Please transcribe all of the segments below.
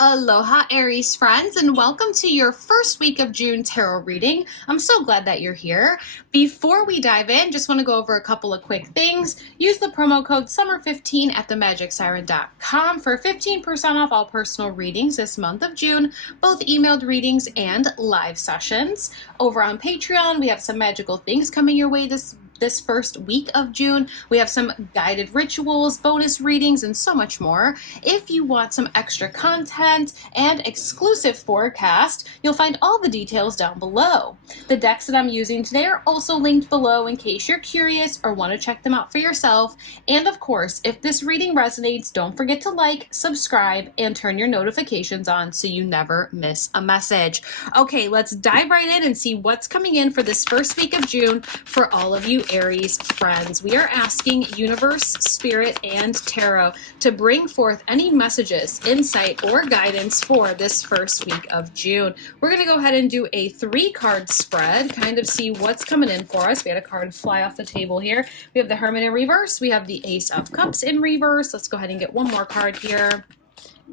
Aloha, Aries friends, and welcome to your first week of June tarot reading. I'm so glad that you're here. Before we dive in, just want to go over a couple of quick things. Use the promo code SUMMER15 at themagicsiren.com for 15% off all personal readings this month of June, both emailed readings and live sessions. Over on Patreon, we have some magical things coming your way this first week of June. We have some guided rituals, bonus readings, and so much more. If you want some extra content and exclusive forecast, you'll find all the details down below. The decks that I'm using today are also linked below in case you're curious or want to check them out for yourself. And of course, if this reading resonates, don't forget to like, subscribe, and turn your notifications on so you never miss a message. Okay, let's dive right in and see what's coming in for this first week of June for all of you Aries friends. We are asking Universe, Spirit, and Tarot to bring forth any messages, insight, or guidance for this first week of June. We're going to go ahead and do a 3-card spread, kind of see what's coming in for us. We had a card fly off the table here. We have the Hermit in reverse. We have the Ace of Cups in reverse. Let's go ahead and get one more card here.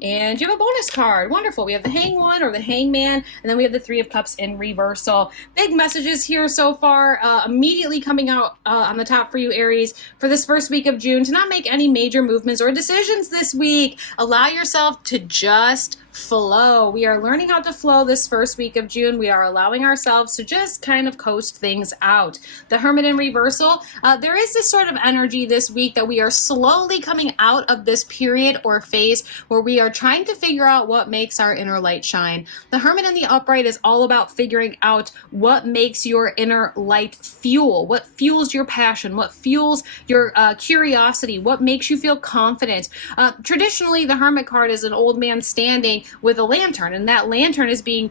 And you have a bonus card. Wonderful. We have the Hanged One or the Hangman, and then we have the Three of Cups in reversal. Big messages here so far. Immediately coming out on the top for you, Aries, for this first week of June, to not make any major movements or decisions this week. Allow yourself to just flow. We are learning how to flow this first week of June. We are allowing ourselves to just kind of coast things out. The Hermit in reversal, there is this sort of energy this week that we are slowly coming out of this period or phase where we are trying to figure out what makes our inner light shine. The Hermit in the upright is all about figuring out what makes your inner light fuel, what fuels your passion, what fuels your curiosity, what makes you feel confident. Traditionally, the Hermit card is an old man standing with a lantern, and that lantern is being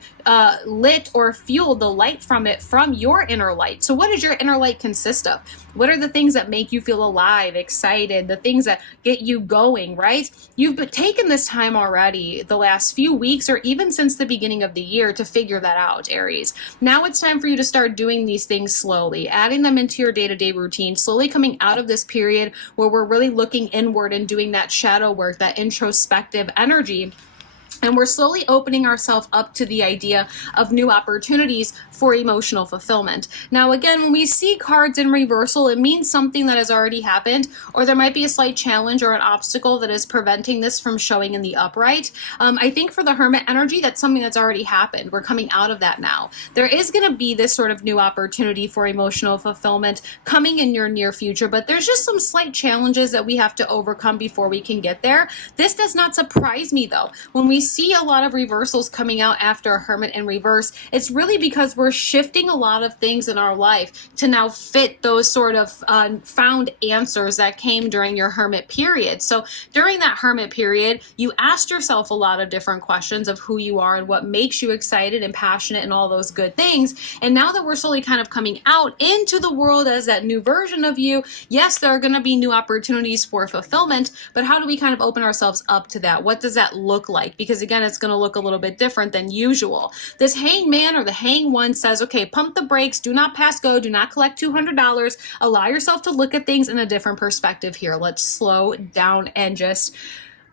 lit or fueled, the light from it, from your inner light. So what does your inner light consist of? What are the things that make you feel alive, excited, the things that get you going, right? You've taken this time already, the last few weeks, or even since the beginning of the year, to figure that out, Aries. Now it's time for you to start doing these things slowly, adding them into your day-to-day routine, slowly coming out of this period where we're really looking inward and doing that shadow work, that introspective energy. And we're slowly opening ourselves up to the idea of new opportunities for emotional fulfillment. Now, again, when we see cards in reversal, it means something that has already happened, or there might be a slight challenge or an obstacle that is preventing this from showing in the upright. I think for the Hermit energy, that's something that's already happened. We're coming out of that now. There is going to be this sort of new opportunity for emotional fulfillment coming in your near future, but there's just some slight challenges that we have to overcome before we can get there. This does not surprise me, though. When we see a lot of reversals coming out after a Hermit in reverse, it's really because we're shifting a lot of things in our life to now fit those sort of found answers that came during your Hermit period. So during that Hermit period, you asked yourself a lot of different questions of who you are and what makes you excited and passionate and all those good things. And now that we're slowly kind of coming out into the world as that new version of you, yes, there are going to be new opportunities for fulfillment, but how do we kind of open ourselves up to that? What does that look like? Because again, it's going to look a little bit different than usual. This Hanged Man or the Hanged One says, okay, pump the brakes, do not pass go, do not collect $200. Allow yourself to look at things in a different perspective here. Let's slow down and just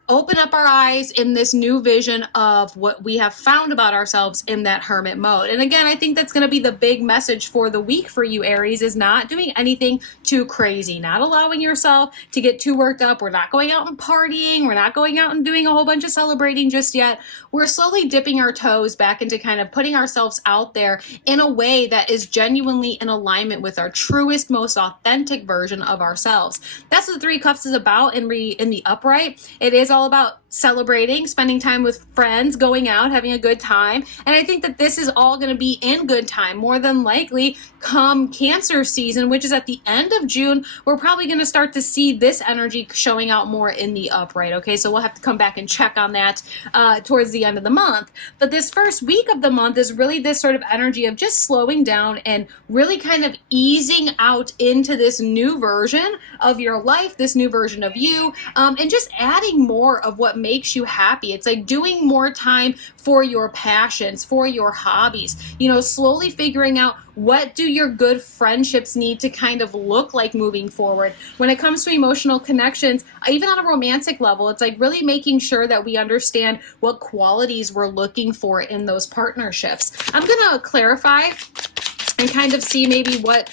open up our eyes in this new vision of what we have found about ourselves in that Hermit mode. And again, I think that's going to be the big message for the week for you, Aries, is not doing anything too crazy, not allowing yourself to get too worked up. We're not going out and partying. We're not going out and doing a whole bunch of celebrating just yet. We're slowly dipping our toes back into kind of putting ourselves out there in a way that is genuinely in alignment with our truest, most authentic version of ourselves. That's what the Three Cups is about in the upright. It is all about celebrating, spending time with friends, going out, having a good time. And I think that this is all going to be in good time. More than likely, come Cancer season, which is at the end of June, we're probably going to start to see this energy showing out more in the upright. Okay, so we'll have to come back and check on that towards the end of the month. But this first week of the month is really this sort of energy of just slowing down and really kind of easing out into this new version of your life, this new version of you, and just adding more of what makes you happy. It's like doing more time for your passions, for your hobbies, slowly figuring out what do your good friendships need to kind of look like moving forward. When it comes to emotional connections, even on a romantic level, it's like really making sure that we understand what qualities we're looking for in those partnerships. I'm going to clarify and kind of see maybe what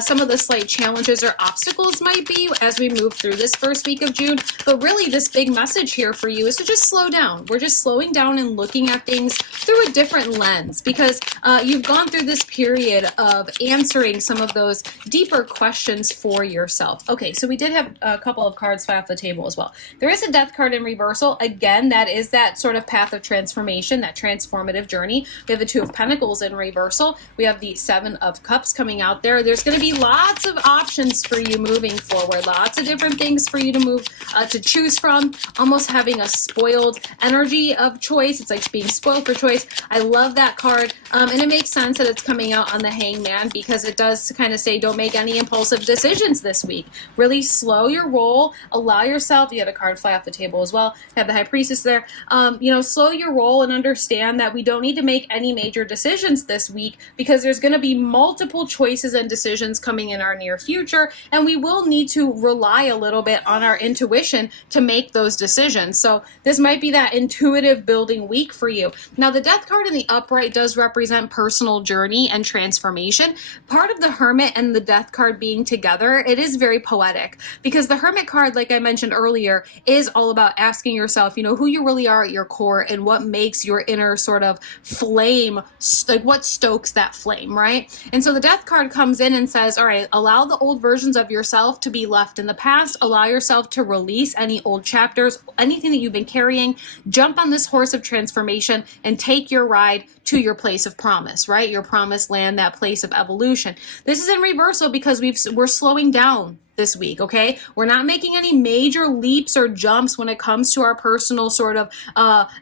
some of the slight challenges or obstacles might be as we move through this first week of June. But really, this big message here for you is to just slow down. We're just slowing down and looking at things through a different lens, because you've gone through this period of answering some of those deeper questions for yourself. Okay, so we did have a couple of cards fly off the table as well. There is a death card in reversal. Again, that is that sort of path of transformation, that transformative journey. We have the Two of Pentacles in reversal. We have the Seven of Cups coming out there. There's going to be lots of options for you moving forward, lots of different things for you to move to choose from, almost having a spoiled energy of choice. It's like being spoiled for choice. I love that card, and it makes sense that it's coming out on the Hangman, because it does kind of say don't make any impulsive decisions this week. Really slow your roll, allow yourself, you had a card fly off the table as well, have the High Priestess there, slow your roll and understand that we don't need to make any major decisions this week, because there's going to be multiple choices and decisions coming in our near future, and we will need to rely a little bit on our intuition to make those decisions. So this might be that intuitive building week for you. Now, the Death card in the upright does represent personal journey and transformation. Part of the Hermit and the Death card being together, it is very poetic, because the Hermit card, like I mentioned earlier, is all about asking yourself, who you really are at your core and what makes your inner sort of flame, like what stokes that flame, right? And so the Death card comes in and says, all right, allow the old versions of yourself to be left in the past. Allow yourself to release any old chapters, anything that you've been carrying. Jump on this horse of transformation and take your ride to your place of promise, right? Your promised land, that place of evolution. This is in reversal because we're slowing down this week, okay? We're not making any major leaps or jumps when it comes to our personal sort of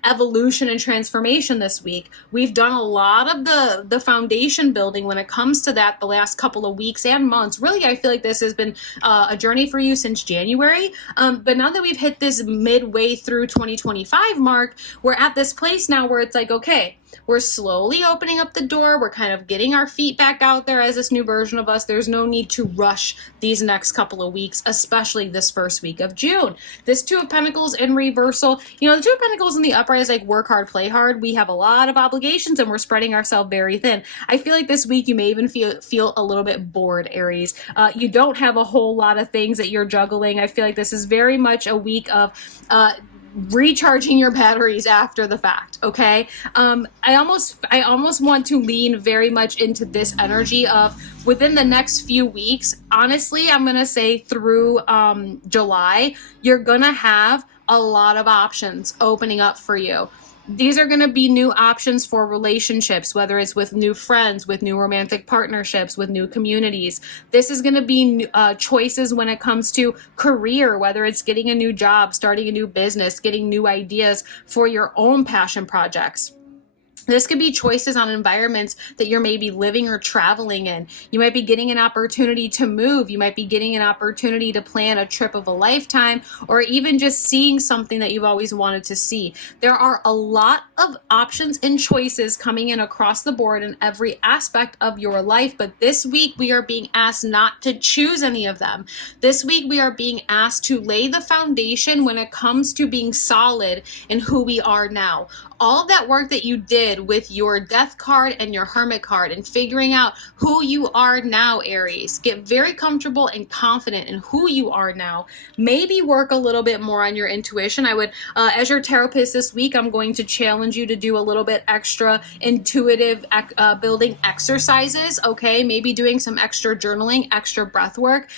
evolution and transformation this week. We've done a lot of the foundation building when it comes to that the last couple of weeks and months. Really, I feel like this has been a journey for you since January. But now that we've hit this midway through 2025 mark, we're at this place now where it's like, okay, we're slowly opening up the door. We're kind of getting our feet back out there as this new version of us. There's no need to rush these next couple of weeks, especially this first week of June. This Two of Pentacles in reversal, the Two of Pentacles in the upright is like work hard, play hard. We have a lot of obligations and we're spreading ourselves very thin. I feel like this week you may even feel a little bit bored, Aries. You don't have a whole lot of things that you're juggling. I feel like this is very much a week of recharging your batteries after the fact. Okay. I almost want to lean very much into this energy of within the next few weeks. Honestly, I'm going to say through July, you're going to have a lot of options opening up for you. These are going to be new options for relationships, whether it's with new friends, with new romantic partnerships, with new communities. This is going to be choices when it comes to career, whether it's getting a new job, starting a new business, getting new ideas for your own passion projects. This could be choices on environments that you're maybe living or traveling in. You might be getting an opportunity to move. You might be getting an opportunity to plan a trip of a lifetime, or even just seeing something that you've always wanted to see. There are a lot of options and choices coming in across the board in every aspect of your life, but this week we are being asked not to choose any of them. This week we are being asked to lay the foundation when it comes to being solid in who we are now. All of that work that you did with your Death card and your Hermit card and figuring out who you are now, Aries. Get very comfortable and confident in who you are now. Maybe work a little bit more on your intuition. I would, as your therapist this week, I'm going to challenge you to do a little bit extra intuitive building exercises, okay? Maybe doing some extra journaling, extra breath work,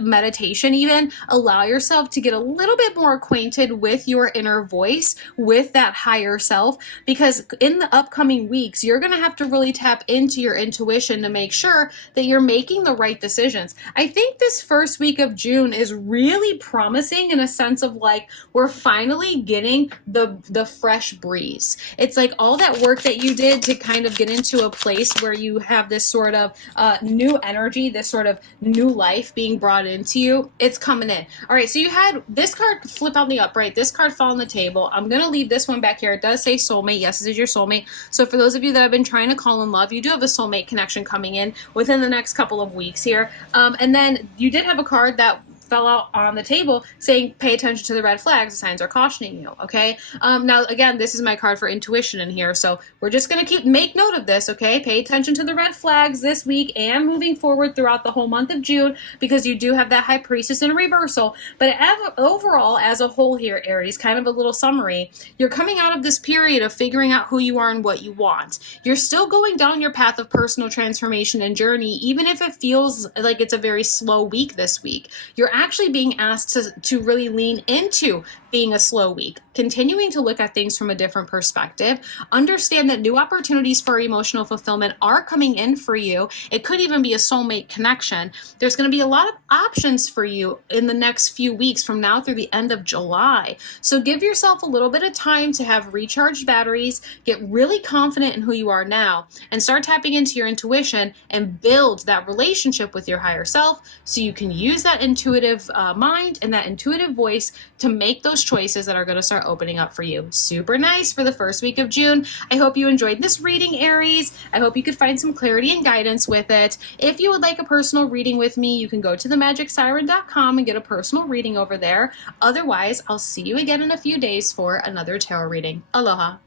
meditation even. Allow yourself to get a little bit more acquainted with your inner voice, with that higher self, because in in the upcoming weeks, you're going to have to really tap into your intuition to make sure that you're making the right decisions. I think this first week of June is really promising in a sense of like we're finally getting the fresh breeze. It's like all that work that you did to kind of get into a place where you have this sort of new energy, this sort of new life being brought into you. It's coming in. All right, so you had this card flip on the upright, this card fall on the table. I'm going to leave this one back here. It does say soulmate. Yes, this is your soulmate. So for those of you that have been trying to call in love, you do have a soulmate connection coming in within the next couple of weeks here. And then you did have a card that fell out on the table saying pay attention to the red flags, the signs are cautioning you. Okay, now again, this is my card for intuition in here, so we're just going to make note of this. Okay, pay attention to the red flags this week and moving forward throughout the whole month of June, because you do have that high priestess in a reversal. But overall, as a whole here, Aries, kind of a little summary, you're coming out of this period of figuring out who you are and what you want. You're still going down your path of personal transformation and journey, even if it feels like it's a very slow week this week. You're actually being asked to really lean into being a slow week, continuing to look at things from a different perspective, understand that new opportunities for emotional fulfillment are coming in for you. It could even be a soulmate connection. There's going to be a lot of options for you in the next few weeks from now through the end of July. So give yourself a little bit of time to have recharged batteries, get really confident in who you are now, and start tapping into your intuition and build that relationship with your higher self so you can use that intuitive mind and that intuitive voice to make those choices that are going to start opening up for you. Super nice for the first week of June. I hope you enjoyed this reading, Aries. I hope you could find some clarity and guidance with it. If you would like a personal reading with me, you can go to themagicsiren.com and get a personal reading over there. Otherwise, I'll see you again in a few days for another tarot reading. Aloha.